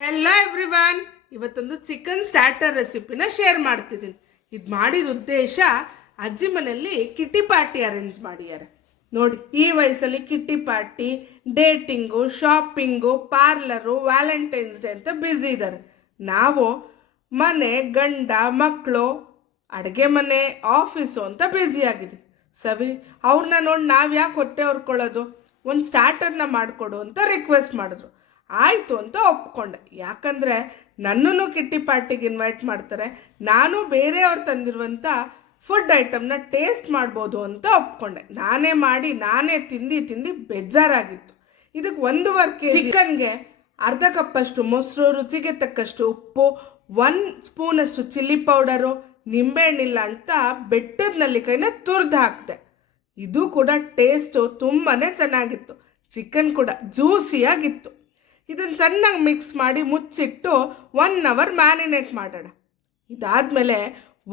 Hello everyone, ಇವತ್ತೊಂದು chicken starter ರೆಸಿಪಿನ share ಮಾಡ್ತಿದ್ದೀನಿ. ಇದು ಮಾಡಿದ ಉದ್ದೇಶ ಅಜ್ಜಿ ಮನೆಯಲ್ಲಿ ಕಿಟ್ಟಿ ಪಾರ್ಟಿ ಅರೇಂಜ್ ಮಾಡಿದ್ದಾರೆ. ನೋಡಿ, ಈ ವಯಸ್ಸಲ್ಲಿ kitty party, dating, shopping, parlour, Valentine's Day ಅಂತ ಬ್ಯುಸಿ ಇದ್ದಾರೆ. ನಾವು ಮನೆ, ಗಂಡ, ಮಕ್ಕಳು, ಅಡುಗೆ ಮನೆ, ಆಫೀಸು ಅಂತ ಬ್ಯುಸಿ ಆಗಿದ್ದೀವಿ. ಸರಿ, ಅವ್ರನ್ನ ನೋಡಿ ನಾವು ಯಾಕೆ ಹೊಟ್ಟೆ ಹೊರ್ಕೊಳ್ಳೋದು, ಒಂದು ಸ್ಟಾರ್ಟರ್ನ ಮಾಡಿಕೊಡು ಅಂತ ರಿಕ್ವೆಸ್ಟ್ ಮಾಡಿದ್ರು. ಆಯಿತು ಅಂತ ಒಪ್ಕೊಂಡೆ. ಯಾಕಂದರೆ ನನ್ನನ್ನು ಕಿಟ್ಟಿ ಪಾರ್ಟಿಗೆ ಇನ್ವೈಟ್ ಮಾಡ್ತಾರೆ, ನಾನು ಬೇರೆಯವ್ರು ತಂದಿರುವಂಥ ಫುಡ್ ಐಟಮ್ನ ಟೇಸ್ಟ್ ಮಾಡ್ಬೋದು ಅಂತ ಒಪ್ಕೊಂಡೆ. ನಾನೇ ಮಾಡಿ ನಾನೇ ತಿಂದು ಬೇಜಾರಾಗಿತ್ತು. ಇದಕ್ಕೆ 1.5 kg ಚಿಕನ್ಗೆ ಅರ್ಧ ಕಪ್ಪಷ್ಟು ಮೊಸರು, ರುಚಿಗೆ ತಕ್ಕಷ್ಟು ಉಪ್ಪು, 1 ಸ್ಪೂನಷ್ಟು ಚಿಲ್ಲಿ ಪೌಡರು, ನಿಂಬೆಹಣ್ಣಿಲ್ಲ ಅಂತ ಬೆಟ್ಟದ ನೆಲ್ಲಿಕಾಯಿನ ತುರಿದು ಹಾಕಿದೆ. ಇದು ಕೂಡ ಟೇಸ್ಟು ತುಂಬಾ ಚೆನ್ನಾಗಿತ್ತು. ಚಿಕನ್ ಕೂಡ ಜ್ಯೂಸಿಯಾಗಿತ್ತು. ಇದನ್ನು ಚೆನ್ನಾಗಿ ಮಿಕ್ಸ್ ಮಾಡಿ ಮುಚ್ಚಿಟ್ಟು 1 hour ಮ್ಯಾರಿನೇಟ್ ಮಾಡೋಣ. ಇದಾದಮೇಲೆ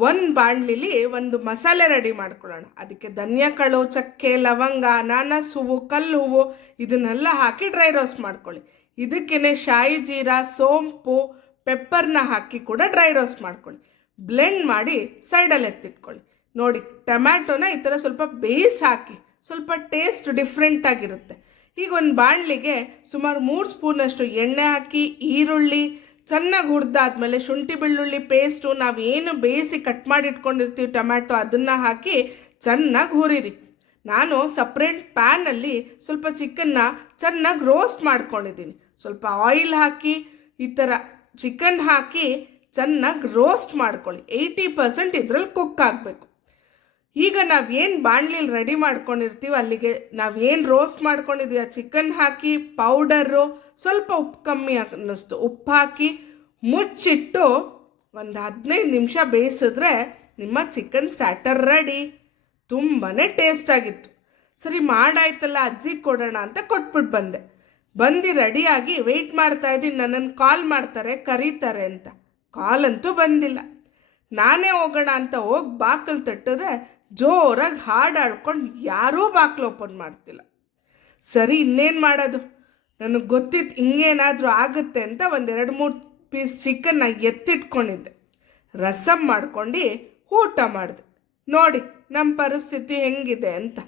ಒಂದು ಬಾಣಲಿಲಿ ಒಂದು ಮಸಾಲೆ ರೆಡಿ ಮಾಡ್ಕೊಳ್ಳೋಣ. ಅದಕ್ಕೆ ಧನಿಯಾಕಾಳು, ಚಕ್ಕೆ, ಲವಂಗ, ಅನಾನಸ್ ಹೂವು, ಕಲ್ಲು ಹೂವು ಇದನ್ನೆಲ್ಲ ಹಾಕಿ ಡ್ರೈ ರೋಸ್ಟ್ ಮಾಡ್ಕೊಳ್ಳಿ. ಇದಕ್ಕೇನೆ ಶಾಯಿ ಜೀರಾ, ಸೋಂಪು, ಪೆಪ್ಪರ್ನ ಹಾಕಿ ಕೂಡ ಡ್ರೈ ರೋಸ್ಟ್ ಮಾಡ್ಕೊಳ್ಳಿ. ಬ್ಲೆಂಡ್ ಮಾಡಿ ಸೈಡಲ್ಲಿ ಎತ್ತಿಟ್ಕೊಳ್ಳಿ. ನೋಡಿ, ಟೊಮ್ಯಾಟೊನ ಈ ಥರ ಸ್ವಲ್ಪ ಬೇಯಿಸಿ ಹಾಕಿ, ಸ್ವಲ್ಪ ಟೇಸ್ಟ್ ಡಿಫ್ರೆಂಟ್ ಆಗಿರುತ್ತೆ. ಈಗ ಒಂದು ಬಾಣಲಿಗೆ ಸುಮಾರು 3 ಸ್ಪೂನಷ್ಟು ಎಣ್ಣೆ ಹಾಕಿ, ಈರುಳ್ಳಿ ಚೆನ್ನಾಗಿ ಹುರಿದಾದ್ಮೇಲೆ ಶುಂಠಿ ಬೆಳ್ಳುಳ್ಳಿ ಪೇಸ್ಟು, ನಾವೇನು ಬೇಯಿಸಿ ಕಟ್ ಮಾಡಿ ಇಟ್ಕೊಂಡಿರ್ತೀವಿ ಟೊಮ್ಯಾಟೊ, ಅದನ್ನು ಹಾಕಿ ಚೆನ್ನಾಗಿ ಹುರಿರಿ. ನಾನು ಸಪ್ರೇಟ್ ಪ್ಯಾನಲ್ಲಿ ಸ್ವಲ್ಪ ಚಿಕನ್ನ ಚೆನ್ನಾಗಿ ರೋಸ್ಟ್ ಮಾಡ್ಕೊಂಡಿದ್ದೀನಿ. ಸ್ವಲ್ಪ ಆಯಿಲ್ ಹಾಕಿ ಈ ಥರ ಚಿಕನ್ ಹಾಕಿ ಚೆನ್ನಾಗಿ ರೋಸ್ಟ್ ಮಾಡ್ಕೊಳ್ಳಿ. 80% ಇದರಲ್ಲಿ ಕುಕ್ ಆಗಬೇಕು. ಈಗ ನಾವೇನು ಬಾಣಲಿಲಿ ರೆಡಿ ಮಾಡ್ಕೊಂಡಿರ್ತೀವಿ ಅಲ್ಲಿಗೆ ನಾವೇನು ರೋಸ್ಟ್ ಮಾಡ್ಕೊಂಡಿದ್ದೀವಿ ಆ ಚಿಕನ್ ಹಾಕಿ, ಪೌಡರು, ಸ್ವಲ್ಪ ಉಪ್ಪು ಕಮ್ಮಿ ಅನ್ನಿಸ್ತು, ಉಪ್ಪು ಹಾಕಿ ಮುಚ್ಚಿಟ್ಟು ಒಂದು 15 ನಿಮಿಷ ಬೇಯಿಸಿದ್ರೆ ನಿಮ್ಮ ಚಿಕನ್ ಸ್ಟಾರ್ಟರ್ ರೆಡಿ. ತುಂಬಾ ಟೇಸ್ಟ್ ಆಗಿತ್ತು. ಸರಿ, ಮಾಡಾಯ್ತಲ್ಲ ಅಜ್ಜಿಗೆ ಕೊಡೋಣ ಅಂತ ಕೊಟ್ಬಿಟ್ಟು ಬಂದು ರೆಡಿಯಾಗಿ ವೆಯ್ಟ್ ಮಾಡ್ತಾ ಇದ್ದೀನಿ. ನನ್ನನ್ನು ಕಾಲ್ ಮಾಡ್ತಾರೆ, ಕರೀತಾರೆ ಅಂತ. ಕಾಲ್ ಅಂತೂ ಬಂದಿಲ್ಲ. ನಾನೇ ಹೋಗೋಣ ಅಂತ ಹೋಗಿ ಬಾಕಲು ತಟ್ಟಿದ್ರೆ ಜೋರಾಗಿ ಹಾಡಾಡ್ಕೊಂಡು ಯಾರೂ ಬಾಕ್ಲು ಓಪನ್ ಮಾಡ್ತಿಲ್ಲ. ಸರಿ, ಇನ್ನೇನು ಮಾಡೋದು, ನನಗೆ ಗೊತ್ತಿತ್ತು ಹಿಂಗೇನಾದರೂ ಆಗುತ್ತೆ ಅಂತ 1-2-3 ಪೀಸ್ ಚಿಕನ್ನ ಎತ್ತಿಟ್ಕೊಂಡಿದ್ದೆ. ರಸಮ್ ಮಾಡ್ಕೊಂಡು ಊಟ ಮಾಡಿದೆ. ನೋಡಿ ನಮ್ಮ ಪರಿಸ್ಥಿತಿ ಹೆಂಗಿದೆ ಅಂತ.